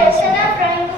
essa é da praia